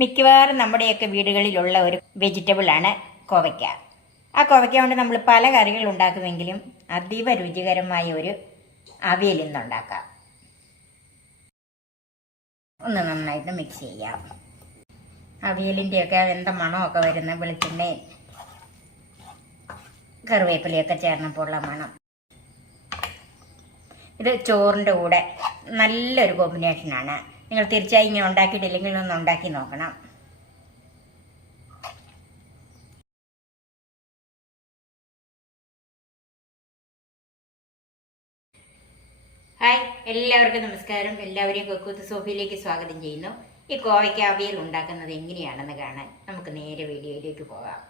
മിക്കവാറും നമ്മുടെയൊക്കെ വീടുകളിലുള്ള ഒരു വെജിറ്റബിളാണ് കോവയ്ക്ക. ആ കോവയ്ക്ക കൊണ്ട് നമ്മൾ പല കറികൾ ഉണ്ടാക്കുമെങ്കിലും അതീവ രുചികരമായ ഒരു അവിയൽ ഇന്നുണ്ടാക്കാം. ഒന്ന് നന്നായിട്ട് മിക്സ് ചെയ്യാം. അവിയലിൻ്റെയൊക്കെ വെന്ത മണമൊക്കെ വരുന്ന വെളിച്ചെണ്ണയും കറിവേപ്പിലയൊക്കെ ചേർന്നപ്പോഴുള്ള മണം. ഇത് ചോറിൻ്റെ കൂടെ നല്ലൊരു കോമ്പിനേഷനാണ്. നിങ്ങൾ തീർച്ചയായും ഇങ്ങനെ ഉണ്ടാക്കിയിട്ടില്ലെങ്കിൽ ഒന്ന് ഉണ്ടാക്കി നോക്കണം. ഹായ്, എല്ലാവർക്കും നമസ്കാരം. എല്ലാവരെയും കൊക്കൂത്ത് സോഫിയിലേക്ക് സ്വാഗതം ചെയ്യുന്നു. ഈ കോവയ്ക്ക അവിയൽ ഉണ്ടാക്കുന്നത് എങ്ങനെയാണെന്ന് കാണാൻ നമുക്ക് നേരെ വീഡിയോയിലേക്ക് പോകാം.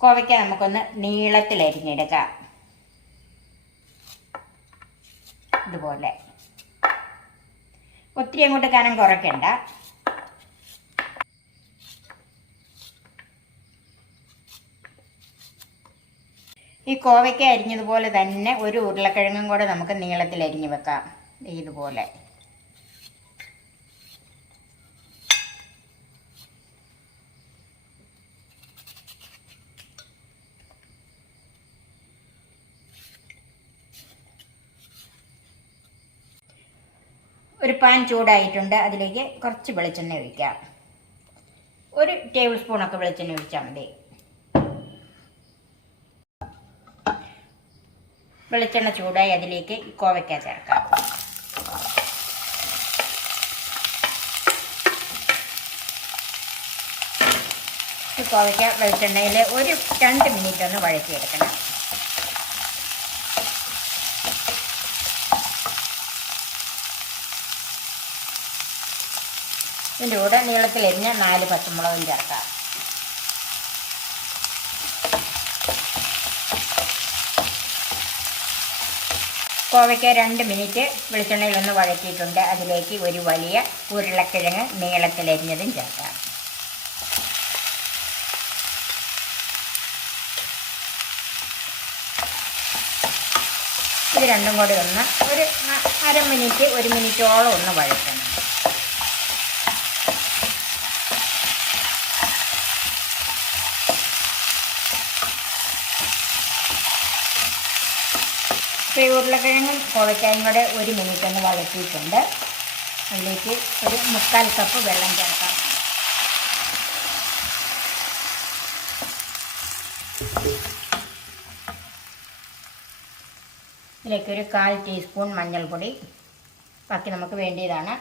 കോവയ്ക്ക നമുക്കൊന്ന് നീളത്തിൽ അരിഞ്ഞെടുക്കാം. ഇതുപോലെ ഒത്തിരി അങ്ങോട്ട് കനം കുറയ്ക്കണ്ട. ഈ കോവയ്ക്ക അരിഞ്ഞതുപോലെ തന്നെ ഒരു ഉരുളക്കിഴങ്ങും കൂടെ നമുക്ക് നീളത്തിൽ അരിഞ്ഞു വെക്കാം. ഇതുപോലെ ഒരു പാൻ ചൂടായിട്ടുണ്ട്. അതിലേക്ക് കുറച്ച് വെളിച്ചെണ്ണ ഒഴിക്കാം. 1 ടേബിൾ സ്പൂണൊക്കെ വെളിച്ചെണ്ണ ഒഴിച്ചാൽ മതി. വെളിച്ചെണ്ണ ചൂടായി അതിലേക്ക് കോവയ്ക്ക ചേർക്കാം. ഈ കോവയ്ക്ക വെളിച്ചെണ്ണയിൽ ഒരു 2 മിനിറ്റ് ഒന്ന് വഴറ്റിയെടുക്കണം. ഇതിൻ്റെ കൂടെ നീളത്തിലരിഞ്ഞ 4 പച്ചമുളകും ചേർക്കാം. കോവയ്ക്ക 2 മിനിറ്റ് വെളിച്ചെണ്ണയിൽ ഒന്ന് വഴറ്റിയിട്ടുണ്ട്. അതിലേക്ക് ഒരു വലിയ ഉരുളക്കിഴങ്ങ് നീളത്തിലരിഞ്ഞതും ചേർക്കാം. ഇത് രണ്ടും കൂടി ഒന്ന് ഒരു അര മിനിറ്റ് 1 മിനിറ്റോളം ഒന്ന് വഴറ്റണം. ഇപ്പോൾ ഈ ഉരുളക്കിഴങ്ങും കോവയ്ക്കായും കൂടെ 1 മിനിറ്റ് ഒന്ന് വഴറ്റിയിട്ടുണ്ട്. അതിലേക്ക് ഒരു 3/4 കപ്പ് വെള്ളം ചേർക്കാം. ഇതിലേക്കൊരു 1/4 ടീസ്പൂൺ മഞ്ഞൾപ്പൊടി, ബാക്കി നമുക്ക് വേണ്ടിയതാണ്.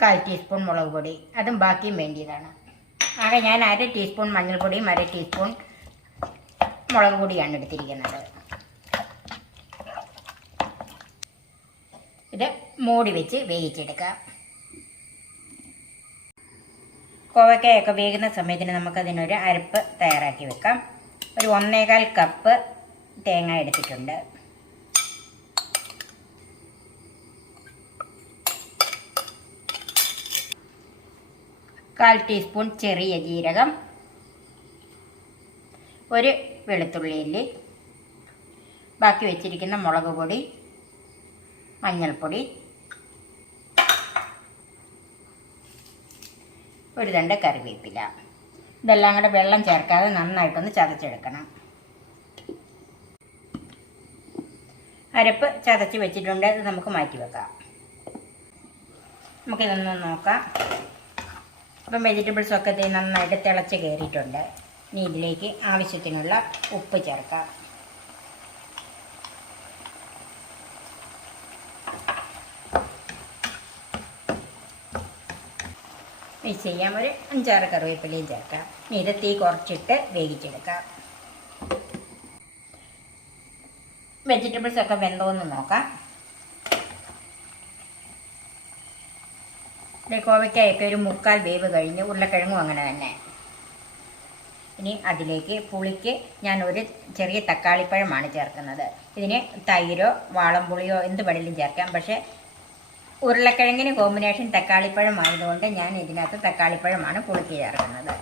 കാൽ ടീസ്പൂൺ മുളക് പൊടി, അതും ബാക്കിയും വേണ്ടിയതാണ്. ആകെ ഞാൻ 1/2 ടീസ്പൂൺ മഞ്ഞൾപ്പൊടിയും 1/2 ടീസ്പൂൺ മുളക് പൊടിയാണ് എടുത്തിരിക്കുന്നത്. ഇത് മൂടി വെച്ച് വേവിച്ചെടുക്കാം. കോവയ്ക്കയൊക്കെ വേകുന്ന സമയത്തിന് നമുക്കതിനൊരു അരപ്പ് തയ്യാറാക്കി വെക്കാം. ഒരു 1.25 കപ്പ് തേങ്ങ എടുത്തിട്ടുണ്ട്. കാൽ ടീസ്പൂൺ ചെറിയ ജീരകം, ഒരു വെളുത്തുള്ളിയില്ലി, ബാക്കി വെച്ചിരിക്കുന്ന മുളക് പൊടി, മഞ്ഞൾപ്പൊടി, ഒരു 2 കറിവേപ്പില. ഇതെല്ലാം കൂടെ വെള്ളം ചേർക്കാതെ നന്നായിട്ടൊന്ന് ചതച്ചെടുക്കണം. അരപ്പ് ചതച്ച് വെച്ചിട്ടുണ്ട്. ഇത് നമുക്ക് മാറ്റി വെക്കാം. നമുക്കിതൊന്ന് നോക്കാം. അപ്പം വെജിറ്റബിൾസൊക്കെ നന്നായിട്ട് തിളച്ച് കയറിയിട്ടുണ്ട്. ഇനി ഇതിലേക്ക് ആവശ്യത്തിനുള്ള ഉപ്പ് ചേർക്കാം. മിക്സ് ചെയ്യാം. ഒരു 5-6 കറിവേപ്പിലയും ചേർക്കാം. ഇനി ഇത് തീ കുറച്ചിട്ട് വേവിച്ചെടുക്കാം. വെജിറ്റബിൾസൊക്കെ വെന്തോന്ന് നോക്കാം. കോവയ്ക്കയൊക്കെ ഒരു 3/4 വേവ് കഴിഞ്ഞ്, ഉരുളക്കിഴങ്ങും അങ്ങനെ തന്നെ. ഇനി അതിലേക്ക് പുളിക്ക് ഞാൻ ഒരു ചെറിയ തക്കാളിപ്പഴമാണ് ചേർക്കുന്നത്. ഇതിന് തൈരോ വാളംപുളിയോ എന്ത് വേണമെങ്കിലും ചേർക്കാം. പക്ഷേ ഉരുളക്കിഴങ്ങിന് കോമ്പിനേഷൻ തക്കാളിപ്പഴം ആയതുകൊണ്ട് ഞാൻ ഇതിനകത്ത് തക്കാളിപ്പഴമാണ് പുളിക്ക് ചേർക്കുന്നത്.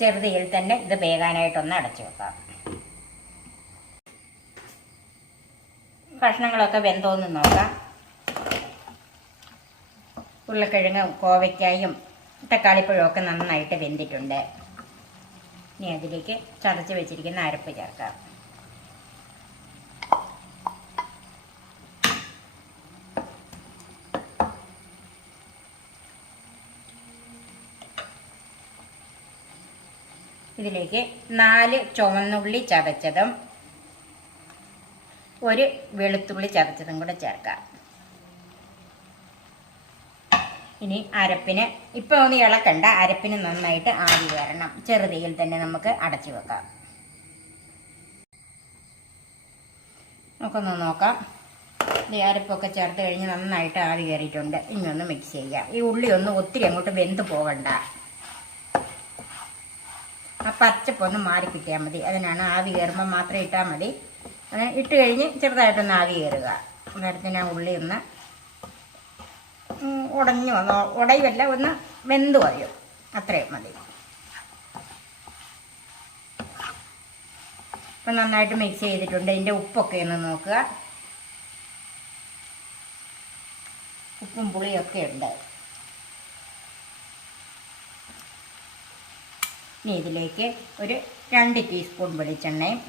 ചെറുതീയിൽ തന്നെ ഇത് വേകാനായിട്ടൊന്ന് അടച്ചു വെക്കാം. കഷ്ണങ്ങളൊക്കെ വെന്തോന്ന് നോക്കാം. ഉരുളക്കിഴങ്ങും കോവയ്ക്കായും തക്കാളിപ്പഴവും ഒക്കെ നന്നായിട്ട് വെന്തിട്ടുണ്ട്. ഇനി അതിലേക്ക് ചതച്ച് വെച്ചിരിക്കുന്ന അരപ്പ് ചേർക്കാം. ഇതിലേക്ക് 4 ചുവന്നുള്ളി ചതച്ചതും 1 വെളുത്തുള്ളി ചതച്ചതും കൂടെ ചേർക്കാം. ഇനി അരപ്പിന് ഇപ്പോൾ ഒന്ന് ഇളക്കണ്ട, അരപ്പിന് നന്നായിട്ട് ആവി വരണം. ചെറുതീയിൽ തന്നെ നമുക്ക് അടച്ചു വെക്കാം. നമുക്കൊന്ന് നോക്കാം. ഈ അരപ്പൊക്കെ ചേർത്ത് കഴിഞ്ഞ് നന്നായിട്ട് ആവി കയറിയിട്ടുണ്ട്. ഇനി ഒന്ന് മിക്സ് ചെയ്യാം. ഈ ഉള്ളി ഒന്ന് ഒത്തിരി അങ്ങോട്ട് വെന്ത് പോകണ്ട, ആ പച്ചപ്പൊന്ന് മാറി കിട്ടിയാൽ മതി. അതിനാണ് ആവി കയറുമ്പോൾ മാത്രം ഇട്ടാൽ മതി. അങ്ങനെ ഇട്ട് കഴിഞ്ഞ് ചെറുതായിട്ടൊന്ന് ആവി കയറുക. നേരത്തിന് ആ ഉള്ളി ഒന്ന് ഉടഞ്ഞു വന്നോ, ഉടയുമല്ല, ഒന്ന് വെന്ത് കുറയും, അത്രയും മതി. അപ്പം നന്നായിട്ട് മിക്സ് ചെയ്തിട്ടുണ്ട്. ഇതിൻ്റെ ഉപ്പൊക്കെ ഒന്ന് നോക്കുക. ഉപ്പും പുളിയൊക്കെ ഉണ്ട്. ഇനി ഇതിലേക്ക് ഒരു 2 ടീസ്പൂൺ വെളിച്ചെണ്ണയും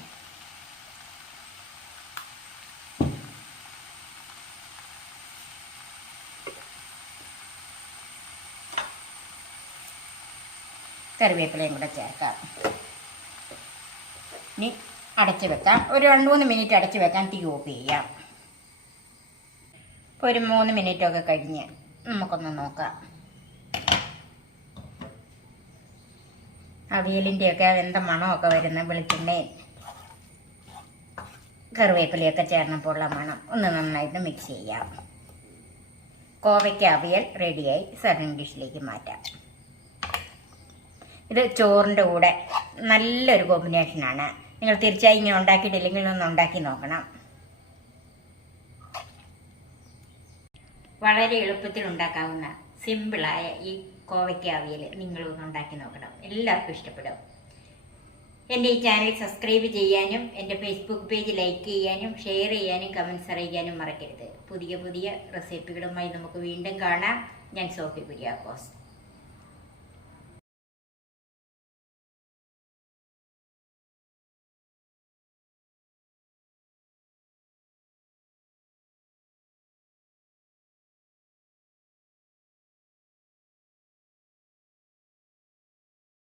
കറിവേപ്പിലയും കൂടെ ചേർക്കാം. ഇനി അടച്ചു വെക്കാം. ഒരു 2-3 മിനിറ്റ് അടച്ചു വെക്കാൻ തീ ഓഫ് ചെയ്യാം. ഇപ്പോൾ ഒരു 3 മിനിറ്റൊക്കെ കഴിഞ്ഞ് നമുക്കൊന്ന് നോക്കാം. അവിയലിൻ്റെയൊക്കെ വെന്ത മണമൊക്കെ വരുന്ന വെളിച്ചെണ്ണയും കറിവേപ്പിലയൊക്കെ ചേർന്നപ്പോൾ ഉള്ള മണം ഒന്ന് നന്നായിട്ട് മിക്സ് ചെയ്യാം. കോവയ്ക്ക അവിയൽ റെഡിയായി. സർവിംഗ് ഡിഷിലേക്ക് മാറ്റാം. ഇത് ചോറിൻ്റെ കൂടെ നല്ലൊരു കോമ്പിനേഷനാണ്. നിങ്ങൾ തീർച്ചയായും ഇങ്ങനെ ഉണ്ടാക്കിയിട്ടില്ലെങ്കിൽ ഒന്ന് ഉണ്ടാക്കി നോക്കണം. വളരെ എളുപ്പത്തിൽ ഉണ്ടാക്കാവുന്ന സിമ്പിളായ ഈ കോവയ്ക്ക അവിയൽ നിങ്ങളൊന്ന് ഉണ്ടാക്കി നോക്കണം. എല്ലാവർക്കും ഇഷ്ടപ്പെടും. എൻ്റെ ഈ ചാനൽ സബ്സ്ക്രൈബ് ചെയ്യാനും എൻ്റെ ഫേസ്ബുക്ക് പേജ് ലൈക്ക് ചെയ്യാനും ഷെയർ ചെയ്യാനും കമൻറ്റ്സ് അറിയിക്കാനും മറക്കരുത്. പുതിയ പുതിയ റെസിപ്പികളുമായി നമുക്ക് വീണ്ടും കാണാം. ഞാൻ സോഫി കുര്യാക്കോസ്.